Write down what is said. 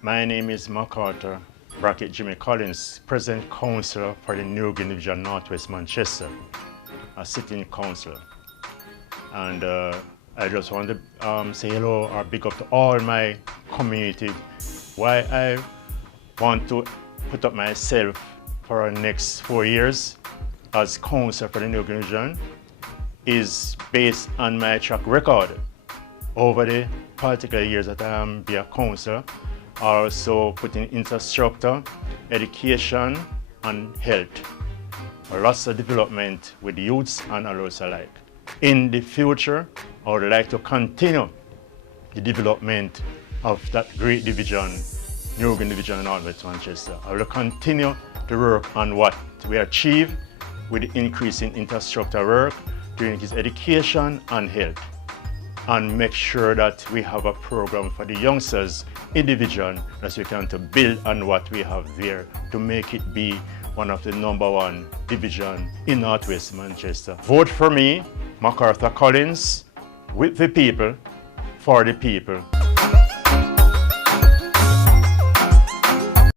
My name is McArthur Jimmy Collins, President Councillor for the New Division Northwest Manchester, a sitting councillor. And I just want to say hello or big up to all my community. Why I want to put up myself for the next 4 years as councillor for the New Division is based on my track record over the particular years that I am be a councillor. Also putting infrastructure, education and health. Lots of development with youths and adults alike. In the future, I would like to continue the development of that great division, New Division in Northwest Manchester. I will continue to work on what we achieve with the increase in infrastructure work, to increase education and health, and make sure that we have a program for the youngsters in the division that we can to build on what we have there to make it be one of the #1 division in Northwest Manchester. Vote for me, McArthur Collins, with the people, for the people.